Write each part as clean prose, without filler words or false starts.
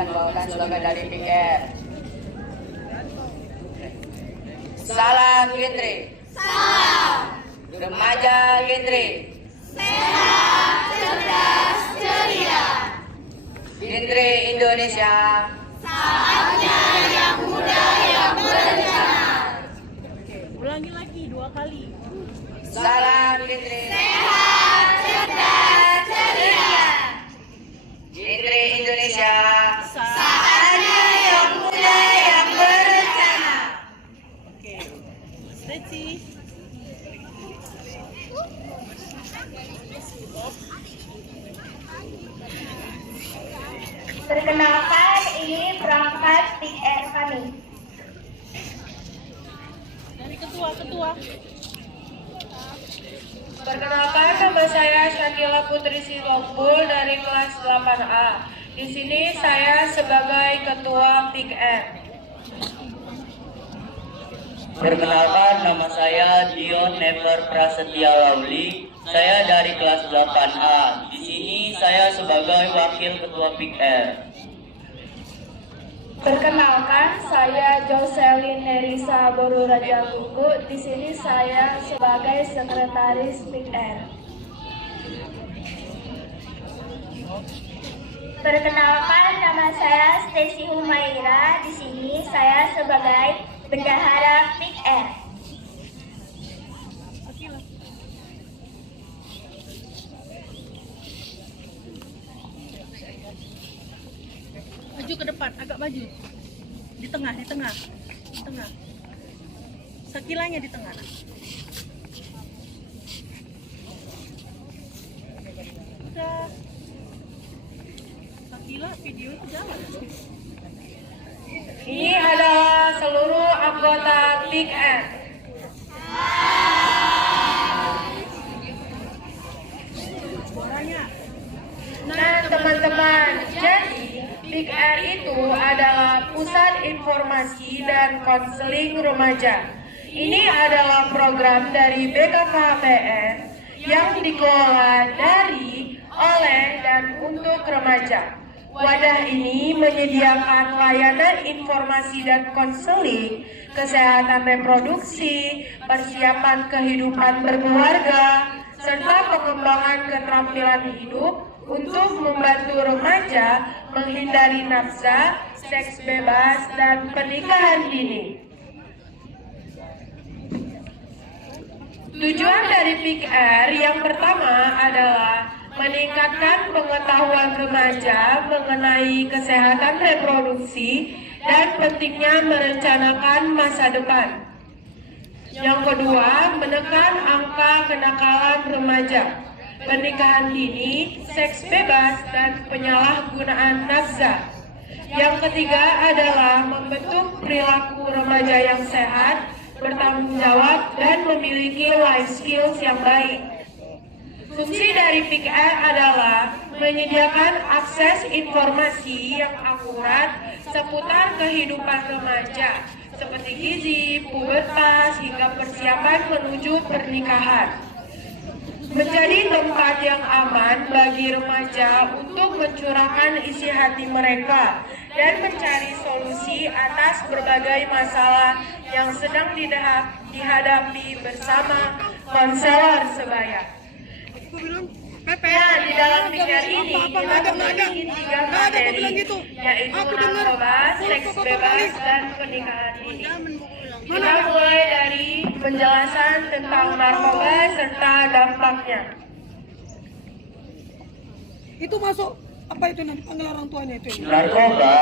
akan membawakan slogan dari PKR. Salam genre. Salam. Remaja genre. Sehat, cerdas, ceria. Genre Indonesia. Saatnya yang muda yang berencana. Ulangi lagi 2 kali. Salam genre. Sehat, cerdas, ceria. Genre Indonesia. Saatnya yang muda yang berencana. Oke. Stretchy. Perkenalkan, ini perangkat PR kami. Dari ketua. Perkenalkan, nama saya Syakila Putri Silombul dari kelas 8A. Di sini saya sebagai ketua PIKN. Perkenalkan, nama saya Dion Never Prasetya Lauli. Saya dari kelas 8A. Di sini saya sebagai wakil ketua PIKR. Perkenalkan, saya Jocelyn Nerisa Boru Raja Kuku. Di sini saya sebagai sekretaris PIKN. Perkenalkan, nama saya Stacy Humaira. Di sini saya sebagai bendahara PIKR. Maju ke depan, agak maju. Di tengah. Sakilanya di tengah. Udah. Sakila video itu jalan. Ini adalah seluruh anggota PIKN. Suaranya. Nah teman-teman, jadi PIKR itu adalah Pusat Informasi dan Konseling Remaja. Ini adalah program dari BKKBN yang dikelola dari, oleh, dan untuk remaja. Wadah ini menyediakan layanan informasi dan konseling, kesehatan reproduksi, persiapan kehidupan berkeluarga, serta pengembangan keterampilan hidup untuk membantu remaja menghindari nafsa, seks bebas, dan pernikahan dini. Tujuan dari PIKR yang pertama adalah meningkatkan pengetahuan remaja mengenai kesehatan reproduksi dan pentingnya merencanakan masa depan. Yang kedua, menekan angka kenakalan remaja, pernikahan dini, seks bebas, dan penyalahgunaan nafsa. Yang ketiga adalah membentuk perilaku remaja yang sehat, bertanggung jawab, dan memiliki life skills yang baik. Fungsi dari PIKR adalah menyediakan akses informasi yang akurat seputar kehidupan remaja, seperti gizi, pubertas, hingga persiapan menuju pernikahan. Menjadi tempat yang aman bagi remaja untuk mencurahkan isi hati mereka dan mencari solusi atas berbagai masalah yang sedang dihadapi bersama konselor sebaya. Ya, di dalam PIKR ini kita memiliki 3 materi, yaitu narkoba, seks bebas, dan pernikahan dini. Kita mulai dari penjelasan tentang narkoba serta dampaknya. Itu masuk apa itu nanti panggil orang tuanya itu? Narkoba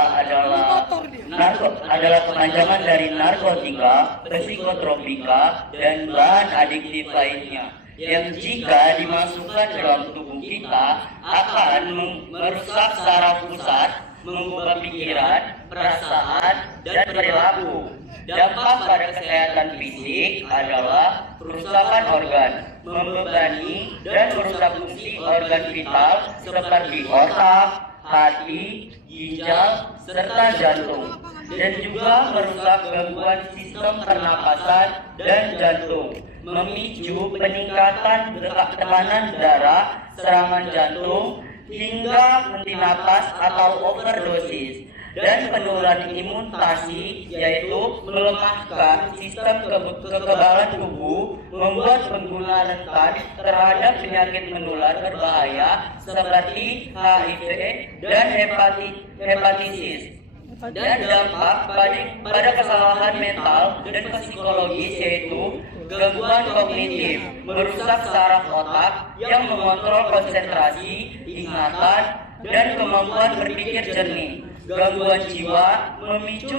adalah kepanjangan dari narkotika, psikotropika, dan bahan adiktif lainnya yang jika dimasukkan dalam tubuh kita akan merusak saraf pusat, mengubah pikiran, perasaan, dan perilaku. Dampak pada kesehatan fisik adalah kerusakan organ, membebani dan merusak fungsi organ vital seperti otak, hati, ginjal, serta jantung, dan juga merusak gangguan sistem pernapasan dan jantung, memicu peningkatan tekanan darah, serangan jantung, hingga henti napas atau overdosis, dan penurunan imunitas yaitu melemahkan sistem kekebalan tubuh, membuat pengguna rentan terhadap penyakit menular berbahaya seperti HIV dan hepatitis. Dan dampak pada kesalahan mental dan psikologis yaitu gangguan kognitif, merusak saraf otak yang mengontrol konsentrasi, ingatan, dan kemampuan berpikir jernih. Gangguan jiwa memicu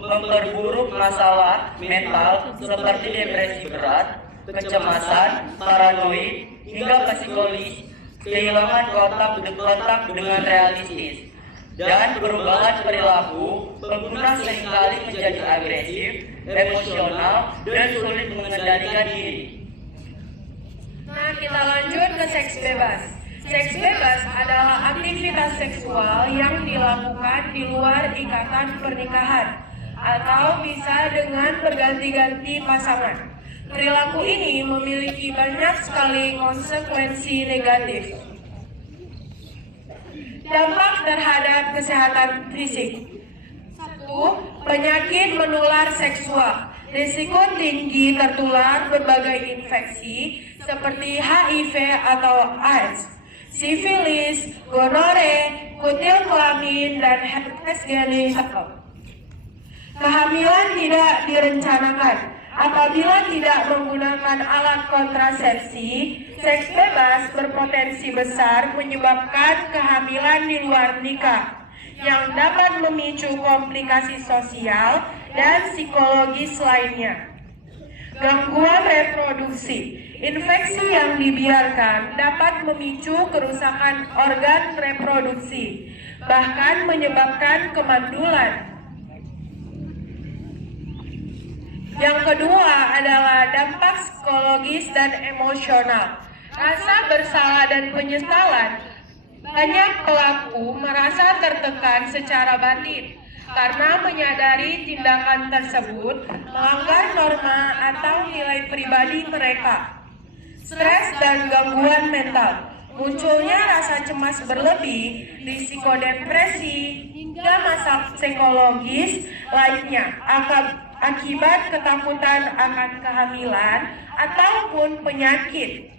memperburuk masalah mental seperti depresi berat, kecemasan, paranoid, hingga psikologis, kehilangan kontak dengan realistis. Dan perubahan perilaku, pengguna seringkali menjadi agresif, emosional, dan sulit mengendalikan diri. Nah, kita lanjut ke seks bebas. Seks bebas adalah aktivitas seksual yang dilakukan di luar ikatan pernikahan atau bisa dengan berganti-ganti pasangan. Perilaku ini memiliki banyak sekali konsekuensi negatif. Dampak terhadap kesehatan fisik. 1. Penyakit menular seksual. Risiko tinggi tertular berbagai infeksi seperti HIV atau AIDS, sifilis, gonore, kutil kelamin, dan herpes genital. Kehamilan tidak direncanakan. Apabila tidak menggunakan alat kontrasepsi, seks bebas berpotensi besar menyebabkan kehamilan di luar nikah yang dapat memicu komplikasi sosial dan psikologis lainnya. Gangguan reproduksi. Infeksi yang dibiarkan dapat memicu kerusakan organ reproduksi, bahkan menyebabkan kemandulan. Yang kedua adalah dampak psikologis dan emosional. Rasa bersalah dan penyesalan. Banyak pelaku merasa tertekan secara batin karena menyadari tindakan tersebut melanggar norma atau nilai pribadi mereka. Stres dan gangguan mental. Munculnya rasa cemas berlebih, risiko depresi, hingga masalah psikologis lainnya akibat ketakutan akan kehamilan ataupun penyakit.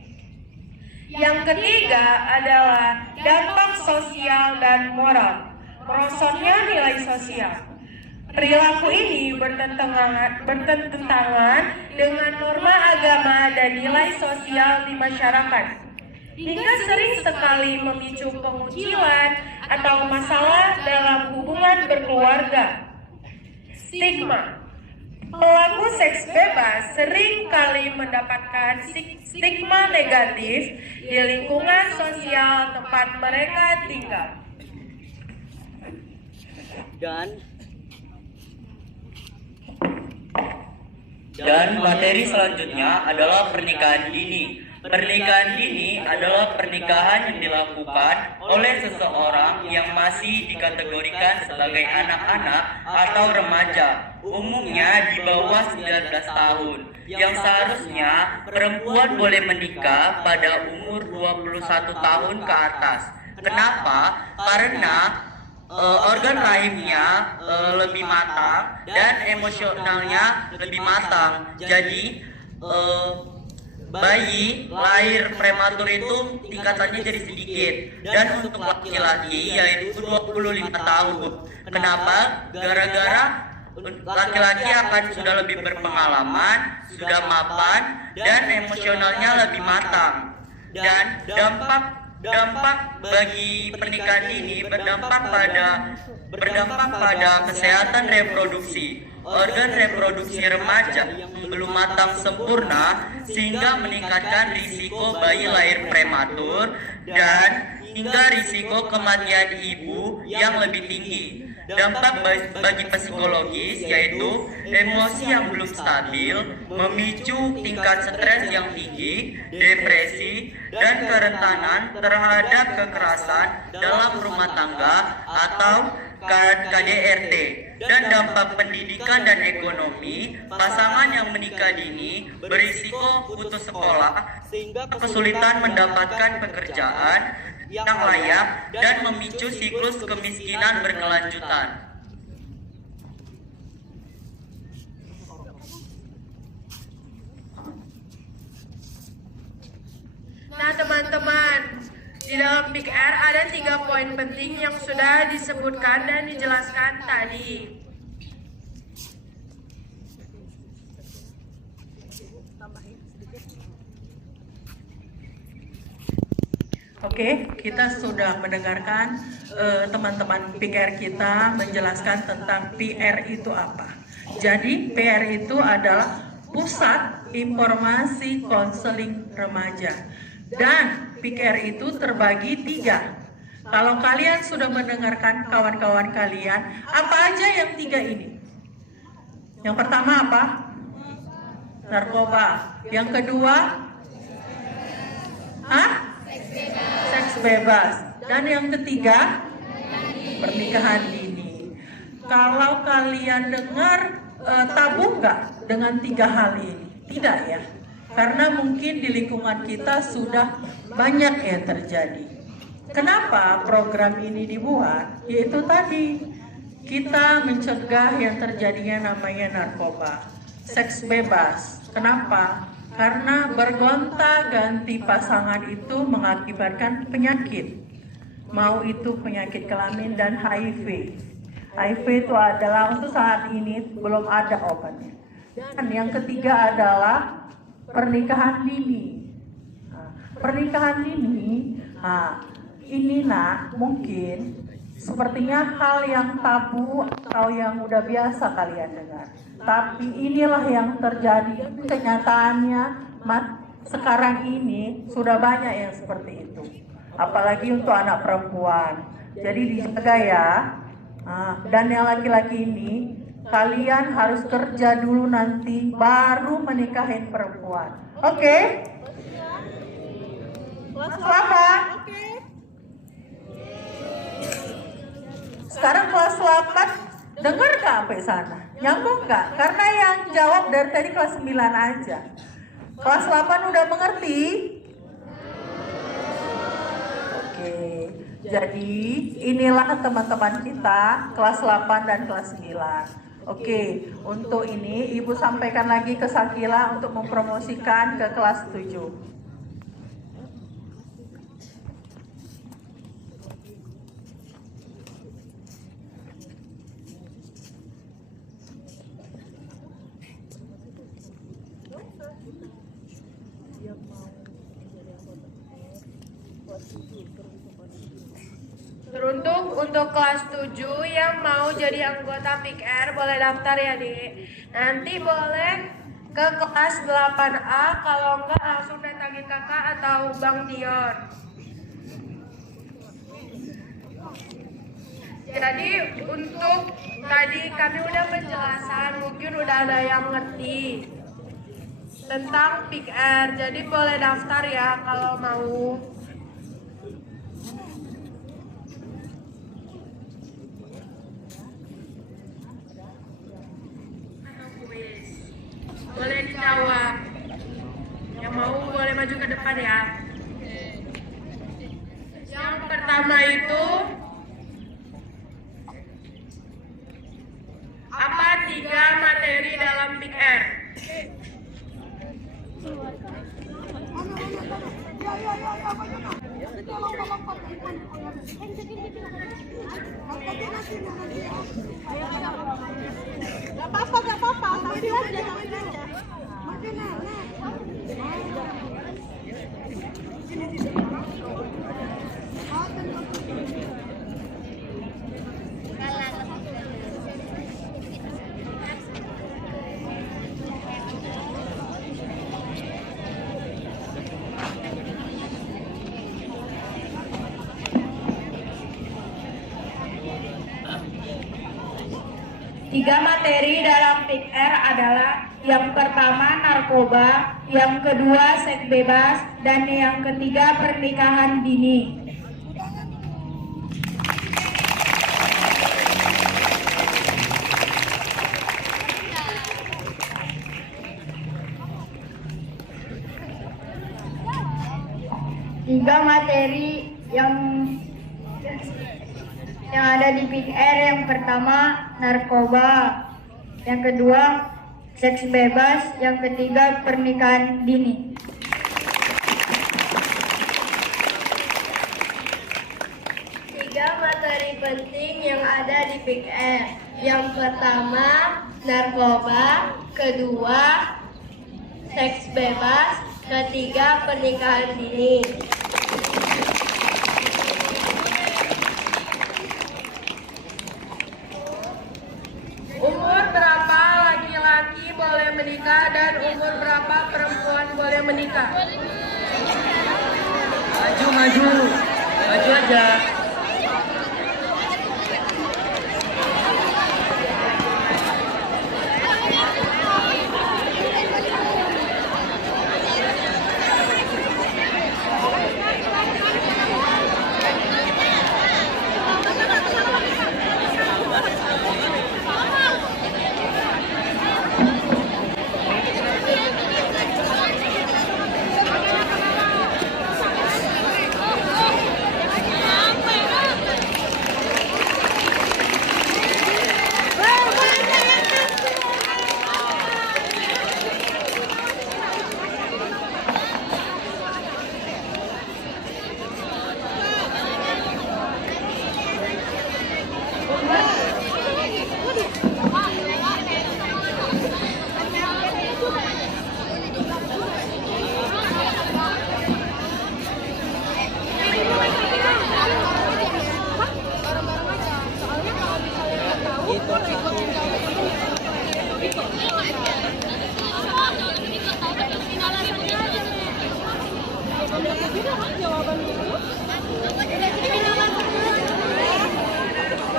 Yang ketiga adalah dampak sosial dan moral. Merosotnya nilai sosial. Perilaku ini bertentangan dengan norma agama dan nilai sosial di masyarakat, hingga sering sekali memicu pengucilan atau masalah dalam hubungan berkeluarga. Stigma. Pelaku seks bebas sering kali mendapatkan stigma negatif di lingkungan sosial tempat mereka tinggal. Dan materi selanjutnya adalah pernikahan dini. Pernikahan dini adalah pernikahan yang dilakukan oleh seseorang yang masih dikategorikan sebagai anak-anak atau remaja, umumnya di bawah 19 tahun, yang seharusnya perempuan boleh menikah pada umur 21 tahun ke atas. Kenapa? Karena organ rahimnya lebih matang dan emosionalnya lebih matang. Jadi bayi lahir prematur itu tingkatannya jadi sedikit, dan untuk laki-laki yaitu 25 tahun. Kenapa? Gara-gara laki-laki akan sudah lebih berpengalaman, sudah mapan, dan emosionalnya lebih matang. Dan dampak bagi pernikahan ini berdampak pada kesehatan reproduksi. Organ reproduksi remaja yang belum matang sempurna sehingga meningkatkan risiko bayi lahir prematur dan hingga risiko kematian ibu yang lebih tinggi. Dampak bagi psikologis yaitu emosi yang belum stabil, memicu tingkat stres yang tinggi, depresi, dan kerentanan terhadap kekerasan dalam rumah tangga atau KDRT. Dan dampak pendidikan dan ekonomi, pasangan yang menikah dini berisiko putus sekolah sehingga kesulitan mendapatkan pekerjaan yang layak dan memicu siklus kemiskinan berkelanjutan. Nah teman-teman, di dalam Big R ada 3 poin penting yang sudah disebutkan dan dijelaskan tadi. Oke, kita sudah mendengarkan teman-teman PR kita menjelaskan tentang PR itu apa. Jadi PR itu adalah Pusat Informasi Konseling Remaja. Dan PR itu terbagi 3. Kalau kalian sudah mendengarkan kawan-kawan kalian, apa aja yang 3 ini? Yang pertama apa? Narkoba. Yang kedua? Seks bebas. Dan yang ketiga, pernikahan dini. Kalau kalian dengar, tabu nggak dengan 3 hal ini? Tidak ya, karena mungkin di lingkungan kita sudah banyak yang terjadi. Kenapa program ini dibuat? Yaitu tadi, kita mencegah yang terjadinya namanya narkoba, seks bebas. Kenapa? Karena bergonta-ganti pasangan itu mengakibatkan penyakit. Mau itu penyakit kelamin dan HIV. HIV itu adalah untuk saat ini belum ada obatnya. Dan yang ketiga adalah pernikahan dini. Pernikahan dini, ini mungkin sepertinya hal yang tabu atau yang udah biasa kalian dengar. Tapi inilah yang terjadi kenyataannya sekarang ini sudah banyak yang seperti itu. Apalagi untuk anak perempuan. Jadi dijaga ya. Dan yang laki-laki ini kalian harus kerja dulu nanti baru menikahin perempuan. Oke? Apa? Sekarang kelas 8 dengar gak sampai sana? Nyambung gak? Karena yang jawab dari tadi kelas 9 aja. Kelas 8 udah mengerti? Oke. Jadi inilah teman-teman kita kelas 8 dan kelas 9. Oke, untuk ini Ibu sampaikan lagi ke Sakila untuk mempromosikan ke kelas 7. Teruntuk untuk kelas 7 yang mau jadi anggota Big R boleh daftar ya Dek. Nanti boleh ke kelas 8A, kalau enggak langsung datangin kakak atau Bang Dion. Jadi untuk tadi kami udah penjelasan, mungkin udah ada yang ngerti tentang Big R. Jadi boleh daftar ya kalau mau. Boleh dijawab. Yang mau boleh maju ke depan ya. Yang pertama itu, apa 3 materi dalam Big R? Gak apa-apa, tapi aja. Tiga materi dalam Big R adalah yang pertama narkoba, yang kedua seks bebas, dan yang ketiga pernikahan dini. Tiga materi yang ada di Big Air yang pertama narkoba, yang kedua seks bebas, yang ketiga pernikahan dini. Tiga materi penting yang ada di Big Air. Yang pertama narkoba, kedua seks bebas, ketiga pernikahan dini. Umur berapa laki-laki boleh menikah dan umur berapa perempuan boleh menikah? Maju aja.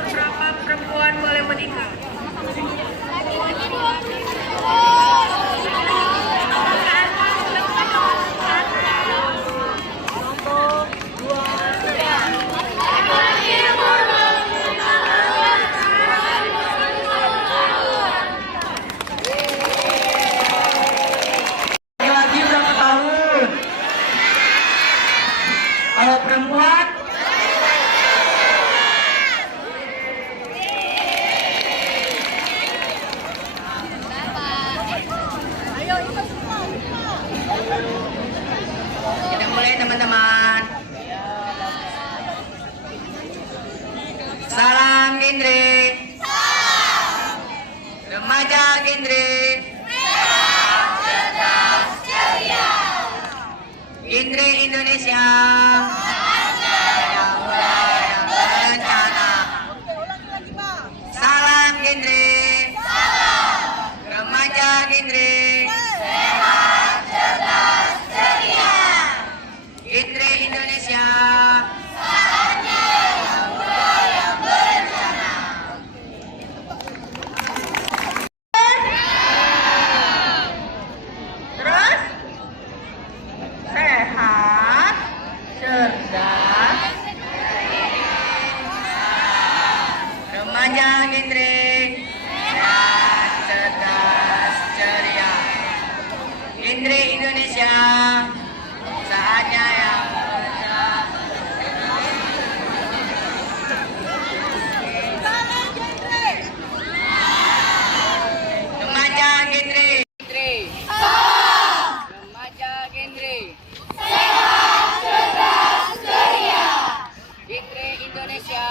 Berapa perempuan boleh menikah? Lagi berapa tahun? Kalau perempuan? Kita mulai teman-teman. Salam Gendre. Remaja Gendre. Gendre Indonesia. Yang muda yang berencana. Salam Gendre. Remaja Gendre. Gendre Indonesia. Terus sehat, cerdas, Remaja Gendre. Sehat, cerdas, ceria. Gendre Indonesia. Saatnya yang Remaja Gendre. Remaja Gendre. Sehat, cerdas, ceria. Gendre Indonesia.